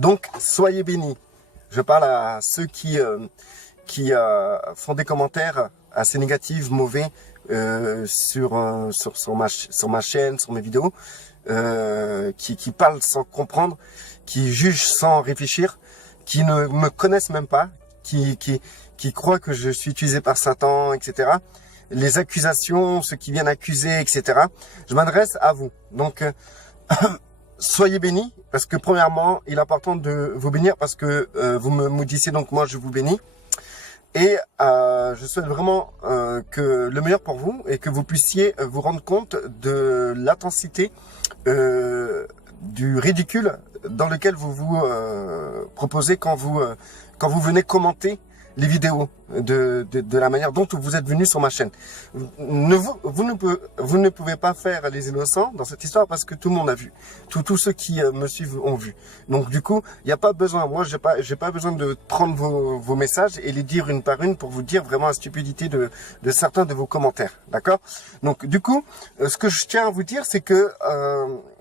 Donc, soyez bénis. Je parle à ceux qui font des commentaires assez négatifs, mauvais, sur ma chaîne, sur mes vidéos, qui parlent sans comprendre, qui jugent sans réfléchir, qui ne me connaissent même pas, qui croient que je suis utilisé par Satan, etc. Les accusations, ceux qui viennent accuser, etc. Je m'adresse à vous. Donc, soyez bénis, parce que premièrement, il est important de vous bénir, parce que vous me maudissez, donc moi je vous bénis. Et je souhaite vraiment que le meilleur pour vous, et que vous puissiez vous rendre compte de l'intensité du ridicule dans lequel vous vous proposez quand vous venez commenter les vidéos de la manière dont vous êtes venu sur ma chaîne. Vous ne pouvez pas faire les innocents dans cette histoire, parce que tout le monde a vu. Tous ceux qui me suivent ont vu. Donc du coup, il n'y a pas besoin, moi j'ai pas besoin de prendre vos messages et les dire une par une pour vous dire vraiment la stupidité de certains de vos commentaires. D'accord? Donc du coup, ce que je tiens à vous dire, c'est que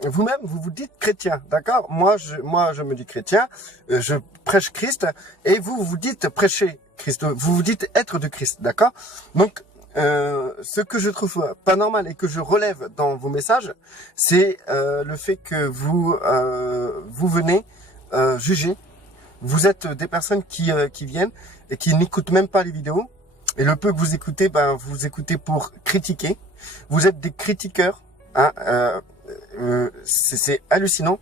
vous-même, vous vous dites chrétien. D'accord? Moi je me dis chrétien, je prêche Christ, et vous vous dites prêcher Christ, vous vous dites être de Christ, d'accord? Donc, ce que je trouve pas normal et que je relève dans vos messages, c'est le fait que vous venez juger. Vous êtes des personnes qui viennent et qui n'écoutent même pas les vidéos. Et le peu que vous écoutez, vous écoutez pour critiquer. Vous êtes des critiqueurs. Hein, c'est hallucinant.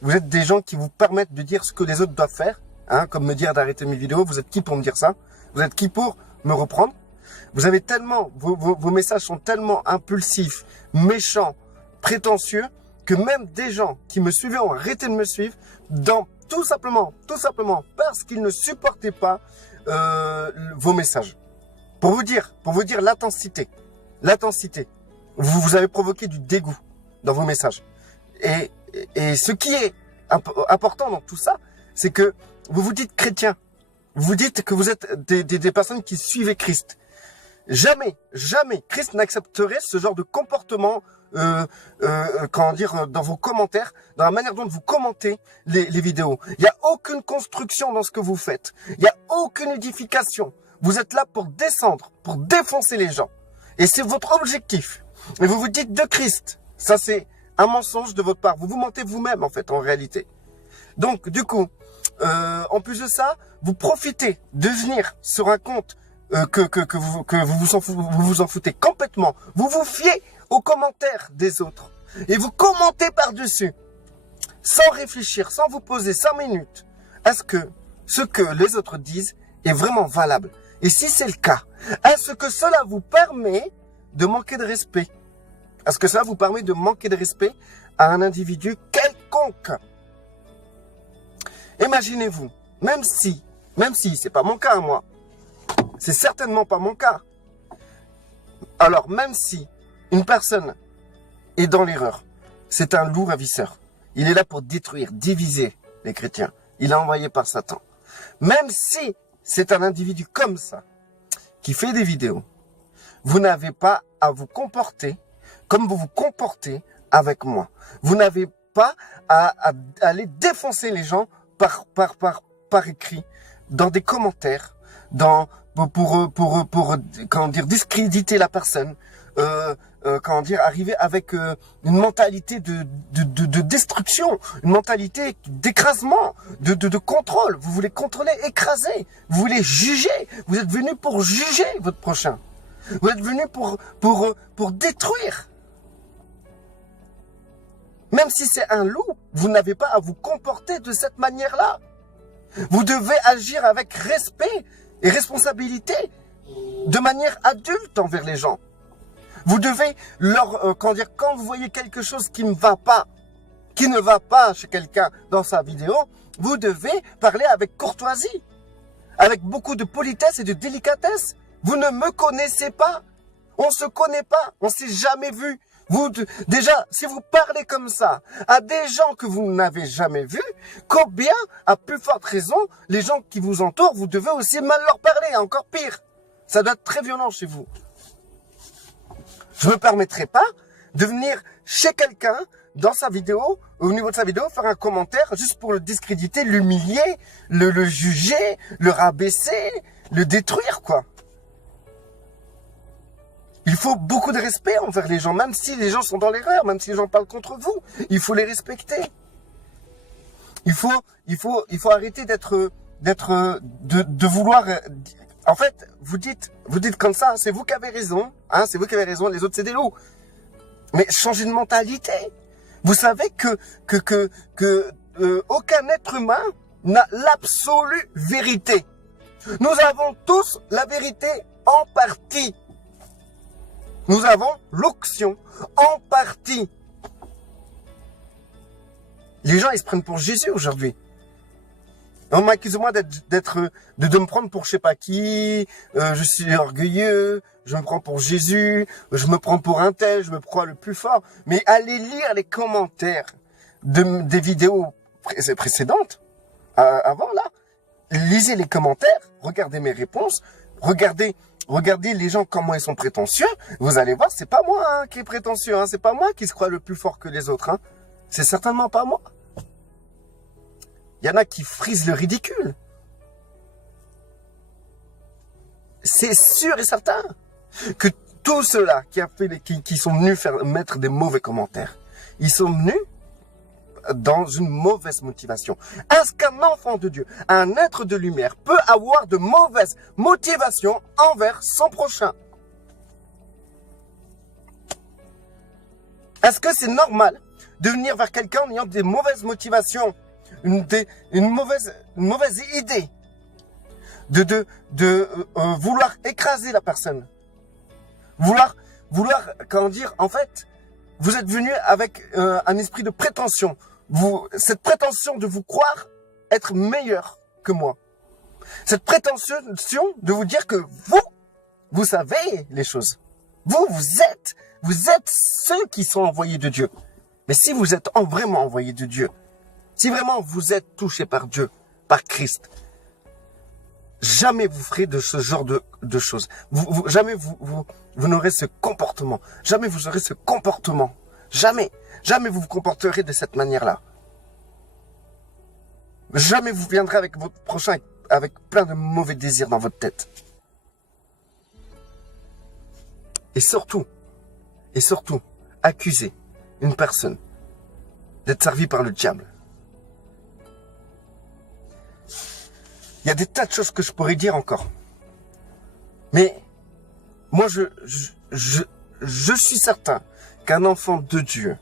Vous êtes des gens qui vous permettent de dire ce que les autres doivent faire. Hein, comme me dire d'arrêter mes vidéos. Vous êtes qui pour me dire ça? Vous êtes qui pour me reprendre? Vous avez tellement, vos messages sont tellement impulsifs, méchants, prétentieux, que même des gens qui me suivaient ont arrêté de me suivre, tout simplement parce qu'ils ne supportaient pas vos messages. Pour vous dire l'intensité. Vous avez provoqué du dégoût dans vos messages. Et ce qui est important dans tout ça, c'est que vous vous dites chrétien. Vous dites que vous êtes des personnes qui suivent Christ. Jamais Christ n'accepterait ce genre de comportement, dans vos commentaires, dans la manière dont vous commentez les vidéos. Il n'y a aucune construction dans ce que vous faites. Il n'y a aucune édification. Vous êtes là pour descendre, pour défoncer les gens. Et c'est votre objectif. Et vous vous dites de Christ. Ça, c'est un mensonge de votre part. Vous vous mentez vous-même, en fait, en réalité. Donc, du coup, en plus de ça, vous profitez de venir sur un compte que vous vous en foutez complètement. Vous vous fiez aux commentaires des autres. Et vous commentez par-dessus. Sans réfléchir, sans vous poser 5 minutes. Est-ce que ce que les autres disent est vraiment valable? Et si c'est le cas, est-ce que cela vous permet de manquer de respect? Est-ce que cela vous permet de manquer de respect à un individu quelconque? Imaginez-vous, même si c'est pas mon cas, moi, c'est certainement pas mon cas. Alors, même si une personne est dans l'erreur, c'est un loup ravisseur. Il est là pour détruire, diviser les chrétiens. Il est envoyé par Satan. Même si c'est un individu comme ça, qui fait des vidéos, vous n'avez pas à vous comporter comme vous vous comportez avec moi. Vous n'avez pas à aller défoncer les gens par écrit, dans des commentaires, pour discréditer la personne, arriver avec une mentalité de destruction, une mentalité d'écrasement, de contrôle. Vous voulez contrôler, écraser, vous voulez juger. Vous êtes venu pour juger votre prochain. Vous êtes venu pour détruire. Même si c'est un loup, vous n'avez pas à vous comporter de cette manière-là. Vous devez agir avec respect et responsabilité, de manière adulte envers les gens. Vous devez quand vous voyez quelque chose qui ne va pas chez quelqu'un dans sa vidéo, vous devez parler avec courtoisie, avec beaucoup de politesse et de délicatesse. Vous ne me connaissez pas, on se connaît pas, on s'est jamais vu. Déjà, si vous parlez comme ça à des gens que vous n'avez jamais vus, combien, à plus forte raison, les gens qui vous entourent, vous devez aussi mal leur parler, encore pire. Ça doit être très violent chez vous. Je ne me permettrai pas de venir chez quelqu'un dans sa vidéo, au niveau de sa vidéo, faire un commentaire juste pour le discréditer, l'humilier, le juger, le rabaisser, le détruire, quoi. Il faut beaucoup de respect envers les gens, même si les gens sont dans l'erreur, même si les gens parlent contre vous. Il faut les respecter. Il faut arrêter de vouloir. En fait, vous dites comme ça, c'est vous qui avez raison, hein, c'est vous qui avez raison, les autres c'est des loups. Mais changez de mentalité. Vous savez que aucun être humain n'a l'absolue vérité. Nous avons tous la vérité en partie. Nous avons l'onction en partie. Les gens, ils se prennent pour Jésus aujourd'hui. On m'accuse-moi de me prendre pour je sais pas qui, je suis orgueilleux, je me prends pour Jésus, je me prends pour un tel, je me crois le plus fort. Mais allez lire les commentaires des vidéos précédentes, avant là. Lisez les commentaires, regardez mes réponses, regardez les gens comment ils sont prétentieux. Vous allez voir, c'est pas moi hein, qui est prétentieux, hein, c'est pas moi qui se croit le plus fort que les autres. Hein. C'est certainement pas moi. Il y en a qui frisent le ridicule. C'est sûr et certain que tous ceux-là qui sont venus mettre des mauvais commentaires, ils sont venus dans une mauvaise motivation. Est-ce qu'un enfant de Dieu, un être de lumière, peut avoir de mauvaises motivations envers son prochain? Est-ce que c'est normal de venir vers quelqu'un en ayant des mauvaises motivations, une mauvaise idée, de vouloir écraser la personne, vouloir, comment dire, en fait, vous êtes venu avec un esprit de prétention, cette prétention de vous croire être meilleur que moi, cette prétention de vous dire que vous savez les choses, vous êtes ceux qui sont envoyés de Dieu. Mais si vous êtes vraiment envoyés de Dieu, si vraiment vous êtes touchés par Dieu, par Christ, jamais vous ferez de ce genre de choses. Jamais vous n'aurez ce comportement. Jamais vous aurez ce comportement. Jamais vous vous comporterez de cette manière-là. Jamais vous viendrez avec votre prochain avec plein de mauvais désirs dans votre tête. Et surtout, accuser une personne d'être servie par le diable. Il y a des tas de choses que je pourrais dire encore. Mais moi, je suis certain qu'un enfant de Dieu,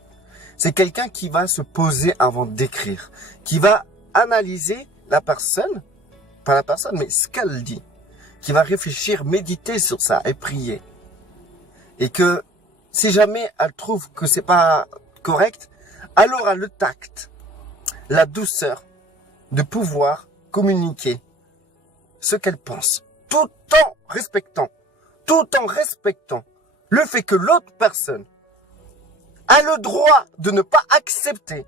c'est quelqu'un qui va se poser avant d'écrire, qui va analyser la personne, pas la personne, mais ce qu'elle dit, qui va réfléchir, méditer sur ça et prier. Et que si jamais elle trouve que c'est pas correct, elle aura le tact, la douceur de pouvoir communiquer ce qu'elle pense, tout en respectant le fait que l'autre personne a le droit de ne pas accepter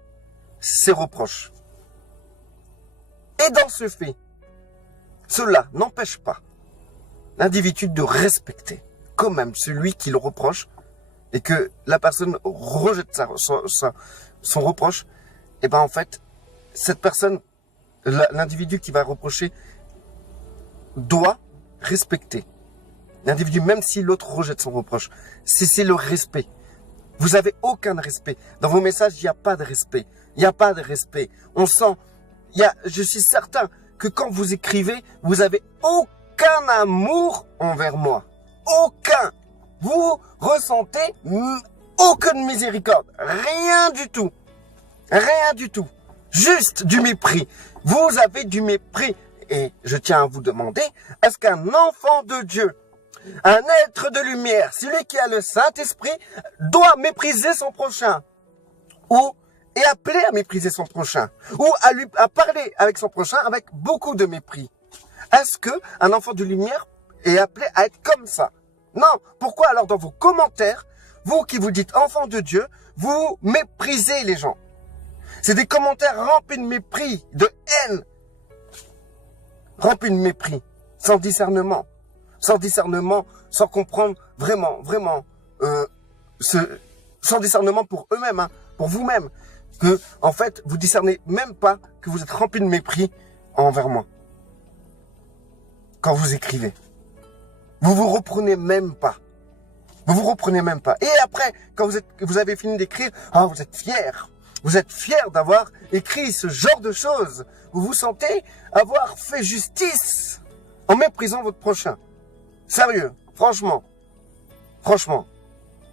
ses reproches. Et dans ce fait, cela n'empêche pas l'individu de respecter quand même celui qui le reproche et que la personne rejette son reproche. Et ben en fait, cette personne, l'individu qui va reprocher, doit respecter l'individu, même si l'autre rejette son reproche. C'est le respect. Vous avez aucun respect. Dans vos messages, il n'y a pas de respect. Il n'y a pas de respect. On sent, je suis certain que quand vous écrivez, vous avez aucun amour envers moi. Aucun. Vous ressentez aucune miséricorde. Rien du tout. Rien du tout. Juste du mépris. Vous avez du mépris. Et je tiens à vous demander, est-ce qu'un enfant de Dieu, un être de lumière, celui qui a le Saint-Esprit, doit mépriser son prochain? Et appeler à mépriser son prochain? Ou à parler avec son prochain avec beaucoup de mépris? Est-ce qu'un enfant de lumière est appelé à être comme ça? Non. Pourquoi alors dans vos commentaires, vous qui vous dites enfant de Dieu, vous méprisez les gens? C'est des commentaires remplis de mépris, de haine. Remplis de mépris, sans discernement, sans comprendre vraiment, sans discernement pour eux-mêmes, hein, pour vous-même que, en fait, vous discernez même pas que vous êtes rempli de mépris envers moi. Quand vous écrivez. Vous vous reprenez même pas. Vous vous reprenez même pas. Et après, quand vous avez fini d'écrire, vous êtes fier. Vous êtes fier d'avoir écrit ce genre de choses. Vous vous sentez avoir fait justice en méprisant votre prochain. Sérieux, franchement.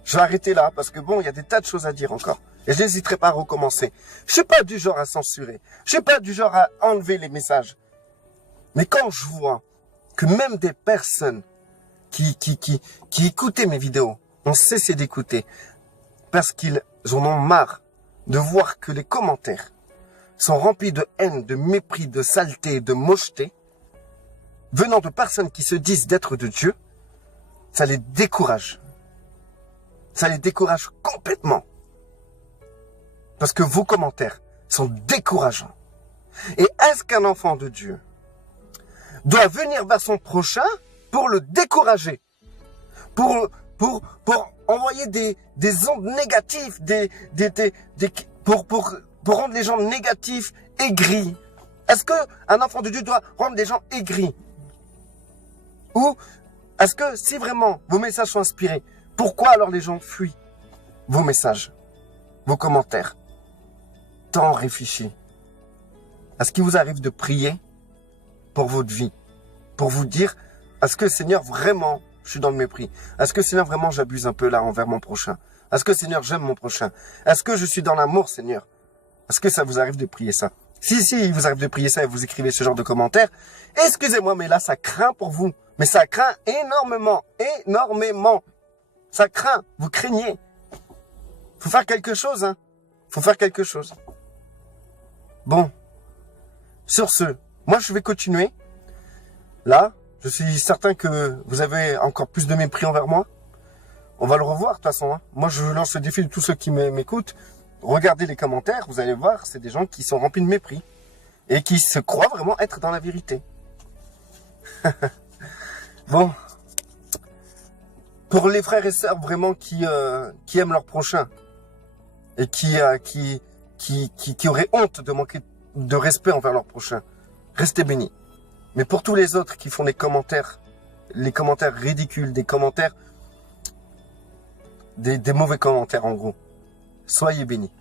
Je vais arrêter là parce que bon, il y a des tas de choses à dire encore. Et je n'hésiterai pas à recommencer. Je suis pas du genre à censurer. Je suis pas du genre à enlever les messages. Mais quand je vois que même des personnes qui écoutaient mes vidéos ont cessé d'écouter parce qu'ils en ont marre de voir que les commentaires sont remplis de haine, de mépris, de saleté, de mocheté, venant de personnes qui se disent d'être de Dieu, ça les décourage. Ça les décourage complètement. Parce que vos commentaires sont décourageants. Et est-ce qu'un enfant de Dieu doit venir vers son prochain pour le décourager, pour envoyer des ondes négatives, pour rendre les gens négatifs, aigris? Est-ce que un enfant de Dieu doit rendre les gens aigris? Ou est-ce que si vraiment vos messages sont inspirés, pourquoi alors les gens fuient vos messages, vos commentaires? Tant réfléchi. Est-ce qu'il vous arrive de prier pour votre vie, pour vous dire, est-ce que Seigneur vraiment je suis dans le mépris? Est-ce que Seigneur vraiment j'abuse un peu là envers mon prochain? Est-ce que Seigneur j'aime mon prochain? Est-ce que je suis dans l'amour, Seigneur? Est-ce que ça vous arrive de prier ça? Si il vous arrive de prier ça et vous écrivez ce genre de commentaires, excusez-moi, mais là ça craint pour vous. Mais ça craint énormément. Ça craint, vous craignez. Faut faire quelque chose, hein. Faut faire quelque chose. Bon. Sur ce, moi je vais continuer. Là, je suis certain que vous avez encore plus de mépris envers moi. On va le revoir de toute façon, hein. Moi je lance le défi de tous ceux qui m'écoutent. Regardez les commentaires, vous allez voir, c'est des gens qui sont remplis de mépris. Et qui se croient vraiment être dans la vérité. Bon. Pour les frères et sœurs vraiment qui aiment leur prochain. Et qui auraient honte de manquer de respect envers leur prochain. Restez bénis. Mais pour tous les autres qui font les commentaires ridicules, des commentaires, des mauvais commentaires en gros, soyez bénis.